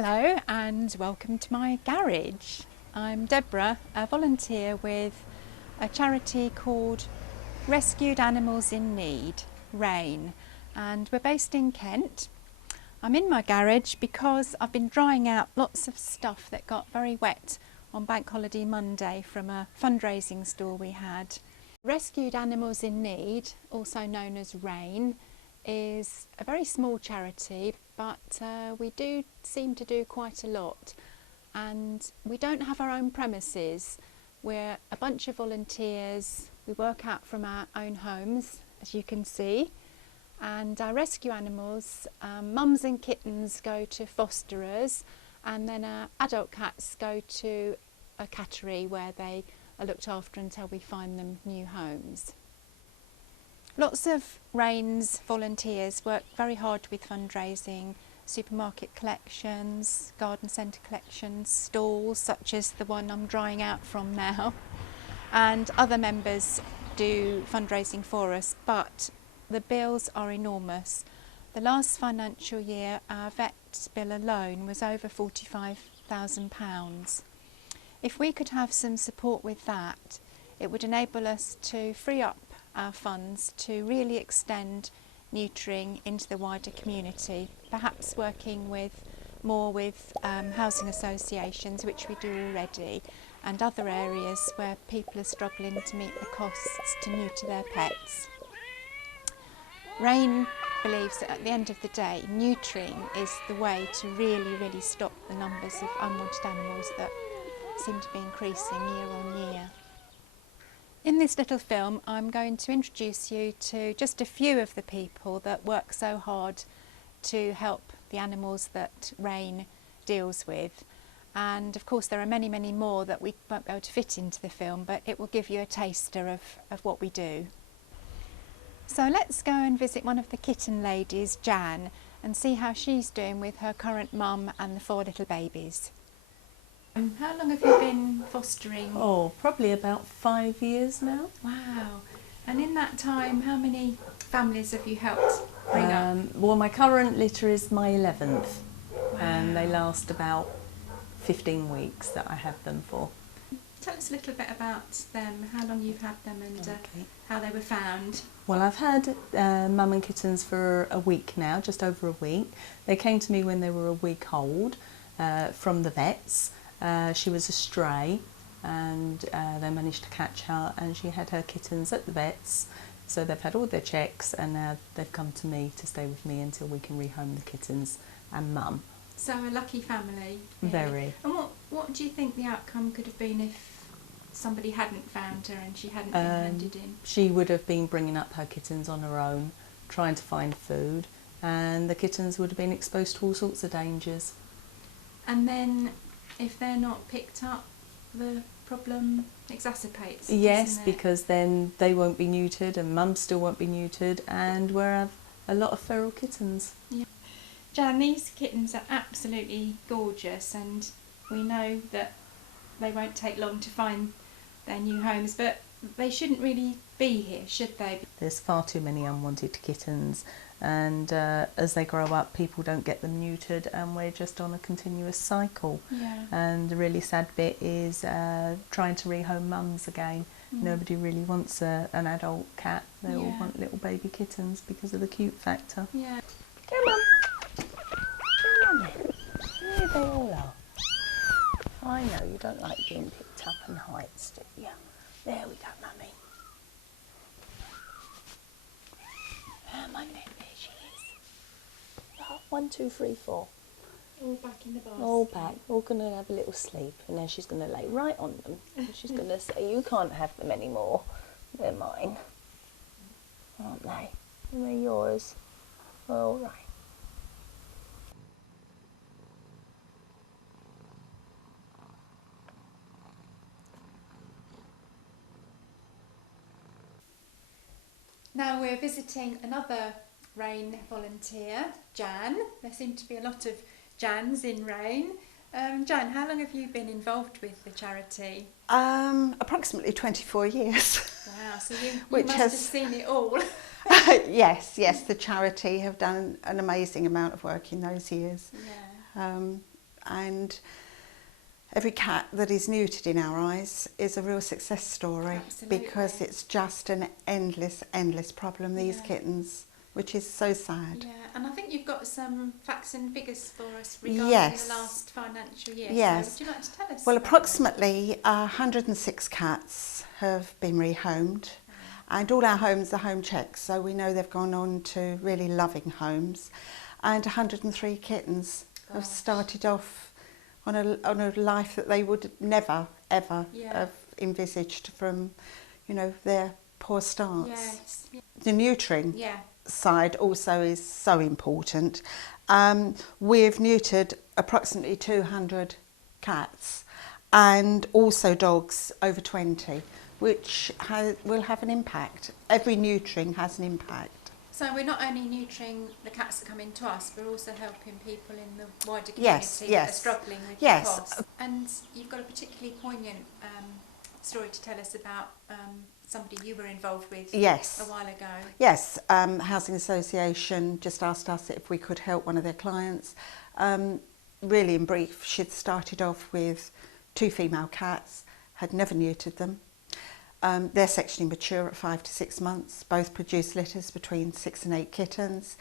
Hello and welcome to my garage. I'm Deborah, a volunteer with a charity called Rescued Animals in Need, RAIN, and we're based in Kent. I'm in my garage because I've been drying out lots of stuff that got very wet on Bank Holiday Monday from a fundraising stall we had. Rescued Animals in Need, also known as RAIN, is a very small charity, but we do seem to do quite a lot, and we don't have our own premises. We're a bunch of volunteers. We work out from our own homes, as you can see, and our rescue animals, mums and kittens, go to fosterers, and then our adult cats go to a cattery where they are looked after until we find them new homes. Lots of RAIN's volunteers work very hard with fundraising, supermarket collections, garden centre collections, stalls such as the one I'm drying out from now, and other members do fundraising for us, but the bills are enormous. The last financial year our vet bill alone was over £45,000. If we could have some support with that, it would enable us to free up our funds to really extend neutering into the wider community, perhaps working more with housing associations, which we do already, and other areas where people are struggling to meet the costs to neuter their pets. RAIN believes that at the end of the day, neutering is the way to really stop the numbers of unwanted animals that seem to be increasing year on year. In this little film, I'm going to introduce you to just a few of the people that work so hard to help the animals that RAIN deals with. And of course there are many more that we won't be able to fit into the film, but it will give you a taster of what we do. So let's go and visit one of the kitten ladies, Jan, and see how she's doing with her current mum and the 4 little babies. How long have you been fostering? Oh, probably about 5 years now. Wow. And in that time, how many families have you helped bring up? Well, my current litter is my 11th. Wow. And they last about 15 weeks that I have them for. Tell us a little bit about them, how long you've had them and Okay. how they were found. Well, I've had mum and kittens for a week now, just over a week. They came to me when they were a week old from the vets. She was a stray, and they managed to catch her, and she had her kittens at the vets, so they've had all their checks, and now they've come to me to stay with me until we can rehome the kittens and mum. So a lucky family. Really. Very. And what do you think the outcome could have been if somebody hadn't found her and she hadn't been handed in? She would have been bringing up her kittens on her own, trying to find food, and the kittens would have been exposed to all sorts of dangers. And then if they're not picked up, the problem exacerbates. Yes, doesn't it? because then they won't be neutered and mum still won't be neutered, and we'll have a lot of feral kittens. Yeah. Jan, these kittens are absolutely gorgeous, and we know that they won't take long to find their new homes, but they shouldn't really be here, should they? There's far too many unwanted kittens, and as they grow up people don't get them neutered, and we're just on a continuous cycle. Yeah. And the really sad bit is trying to rehome mums again. Nobody really wants an adult cat. They all want little baby kittens because of the cute factor. Yeah. Come on. Come on then. Here they all are. I know you don't like being picked up and heights, do you? There we go, mummy. Come on then, there she is. Oh, 1, 2, 3, 4. All back in the basket. All back. All going to have a little sleep, and then she's going to lay right on them. And she's going to say, you can't have them anymore. They're mine. Aren't they? And they're yours. All right. Now we're visiting another RAIN volunteer, Jan. There seem to be a lot of Jans in RAIN. Jan, how long have you been involved with the charity? Approximately 24 years. Wow, so you Which must has- have seen it all. Yes, the charity have done an amazing amount of work in those years. Yeah. and every cat that is neutered in our eyes is a real success story. Absolutely. Because it's just an endless problem, these kittens, which is so sad. Yeah, and I think you've got some facts and figures for us regarding Yes. the last financial year. Yes. So would you like to tell us? Well, about approximately 106 cats have been rehomed, and all our homes are home checks, so we know they've gone on to really loving homes. And 103 kittens have started off on a life that they would never ever have envisaged from, you know, their poor starts. Yes. The neutering Yeah. side also is so important. We've neutered approximately 200 cats and also dogs over 20, which will have an impact. Every neutering has an impact. So we're not only neutering the cats that come into us, we're also helping people in the wider community Yes, that yes. are struggling with Yes. the cost. And you've got a particularly poignant story to tell us about somebody you were involved with Yes. a while ago. Yes, Housing Association just asked us if we could help one of their clients. Really in brief, she'd started off with 2 female cats, had never neutered them. They're sexually mature at 5 to 6 months, both produce litters between 6 and 8 kittens.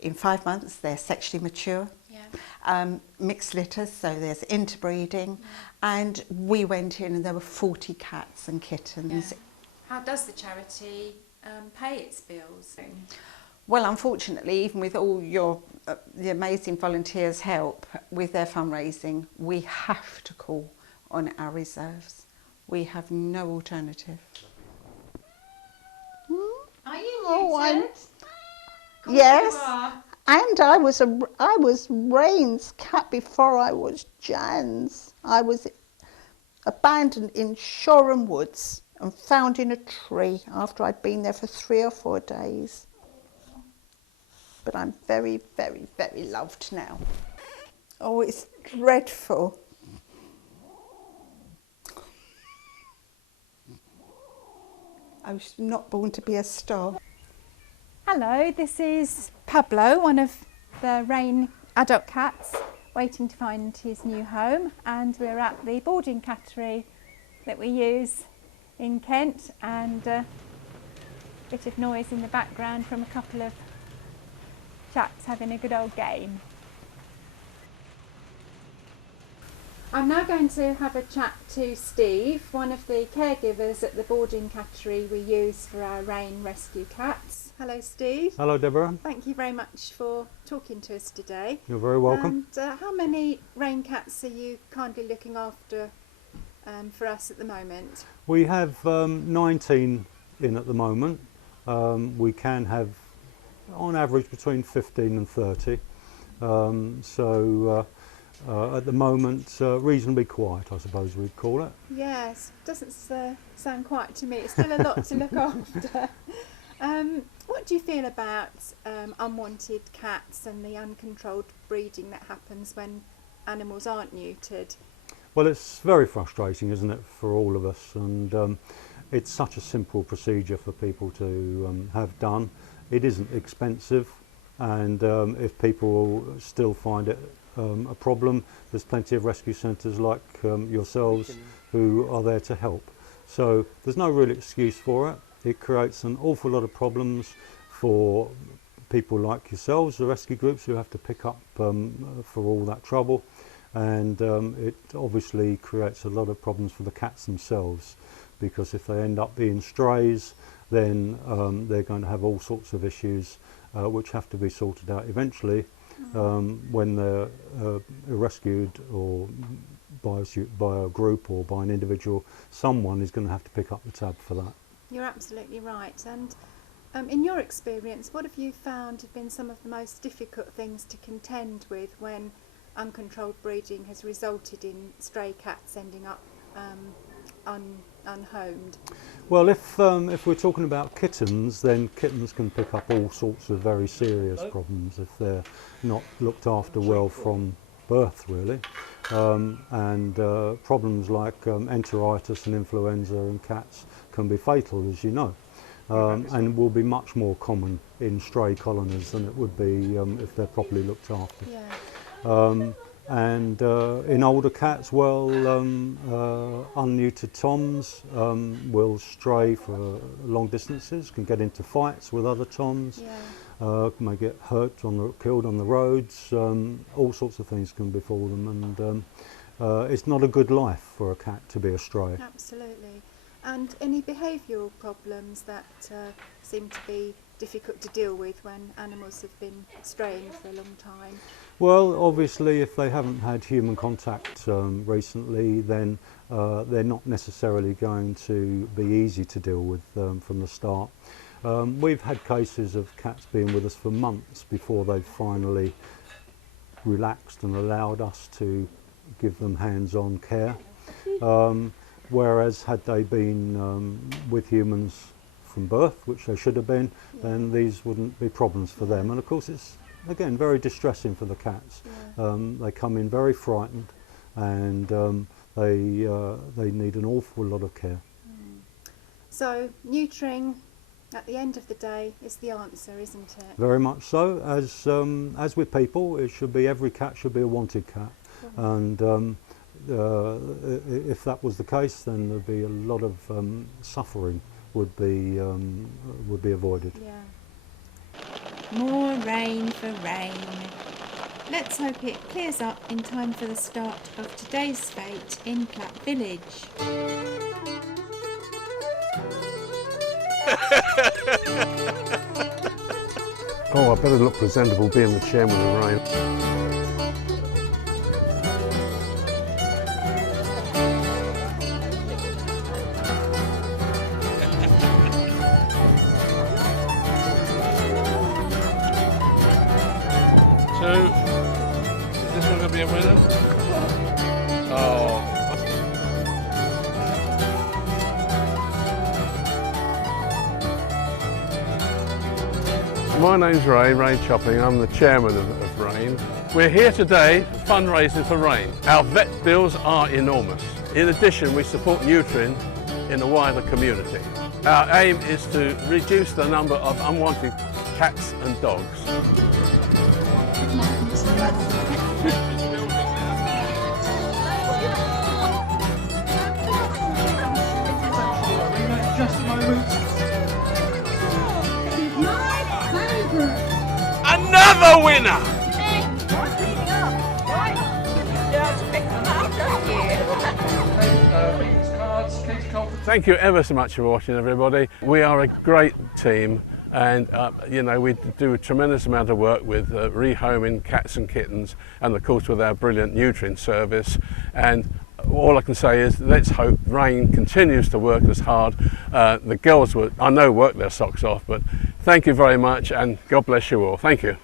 In 5 months, they're sexually mature. Yeah. Mixed litters, so there's interbreeding. And we went in and there were 40 cats and kittens. Yeah. How does the charity pay its bills? Well, unfortunately, even with all your the amazing volunteers' help with their fundraising, we have to call on our reserves. We have no alternative. Are you Oh, I'm- neutered? Course Yes. you are. And I was Rain's cat before I was Jan's. I was abandoned in Shoreham Woods and found in a tree after I'd been there for 3 or 4 days. But I'm very, very, very loved now. Oh, it's dreadful. I was not born to be a star. Hello, this is Pablo, one of the Rain adult cats, waiting to find his new home, and we're at the boarding cattery that we use in Kent, and a bit of noise in the background from a couple of chaps having a good old game. I'm now going to have a chat to Steve, one of the caregivers at the boarding cattery we use for our Rain rescue cats. Hello Steve. Hello Deborah, Thank you very much for talking to us today. you're very welcome. And how many Rain cats are you kindly looking after for us at the moment? We have 19 in at the moment. We can have on average between 15 and 30. At the moment reasonably quiet, I suppose we'd call it. Yes, doesn't sound quiet to me. It's still a lot to look after. What do you feel about unwanted cats and the uncontrolled breeding that happens when animals aren't neutered? Well, it's very frustrating, isn't it, for all of us, and it's such a simple procedure for people to have done. It isn't expensive, and if people still find it a problem, there's plenty of rescue centres like yourselves who are there to help. So there's no real excuse for it. It creates an awful lot of problems for people like yourselves, the rescue groups, who have to pick up for all that trouble, and it obviously creates a lot of problems for the cats themselves, because if they end up being strays, then they're going to have all sorts of issues which have to be sorted out eventually. When they're rescued or by a group or by an individual, someone is going to have to pick up the tab for that. You're absolutely right. And in your experience, what have you found have been some of the most difficult things to contend with when uncontrolled breeding has resulted in stray cats ending up unhomed? Well, if we're talking about kittens, then kittens can pick up all sorts of very serious problems if they're not looked after well from birth, really. And problems like enteritis and influenza in cats can be fatal, as you know, and will be much more common in stray colonies than it would be if they're properly looked after. Yeah. And in older cats, well, unneutered toms will stray for long distances, can get into fights with other toms, may get hurt killed on the roads. All sorts of things can befall them, and it's not a good life for a cat to be a stray. Absolutely. And any behavioural problems that seem to be difficult to deal with when animals have been straying for a long time? Well, obviously, if they haven't had human contact recently, then they're not necessarily going to be easy to deal with from the start. We've had cases of cats being with us for months before they've finally relaxed and allowed us to give them hands-on care. Whereas had they been with humans from birth, which they should have been, then these wouldn't be problems for them. And of course it's, again, very distressing for the cats. They come in very frightened, and they need an awful lot of care. So neutering at the end of the day is the answer, isn't it? Very much so. As with people, it should be, every cat should be a wanted cat. And if that was the case, then there'd be a lot of suffering would be avoided. More rain for rain. Let's hope it clears up in time for the start of today's fete in Platt Village. Oh, I better look presentable being the chairman of RAIN. So, is this one going to be a winner? Oh. My name's Ray Chopping. I'm the chairman of RAIN. We're here today fundraising for RAIN. Our vet bills are enormous. In addition, we support neutering in the wider community. Our aim is to reduce the number of unwanted cats and dogs. Just a moment. Another winner! Thank you ever so much for watching, everybody. We are a great team, and you know, we do a tremendous amount of work with rehoming cats and kittens, and of course with our brilliant neutering service. And all I can say is, let's hope RAIN continues to work as hard. The girls I know work their socks off, but thank you very much, and God bless you all. Thank you.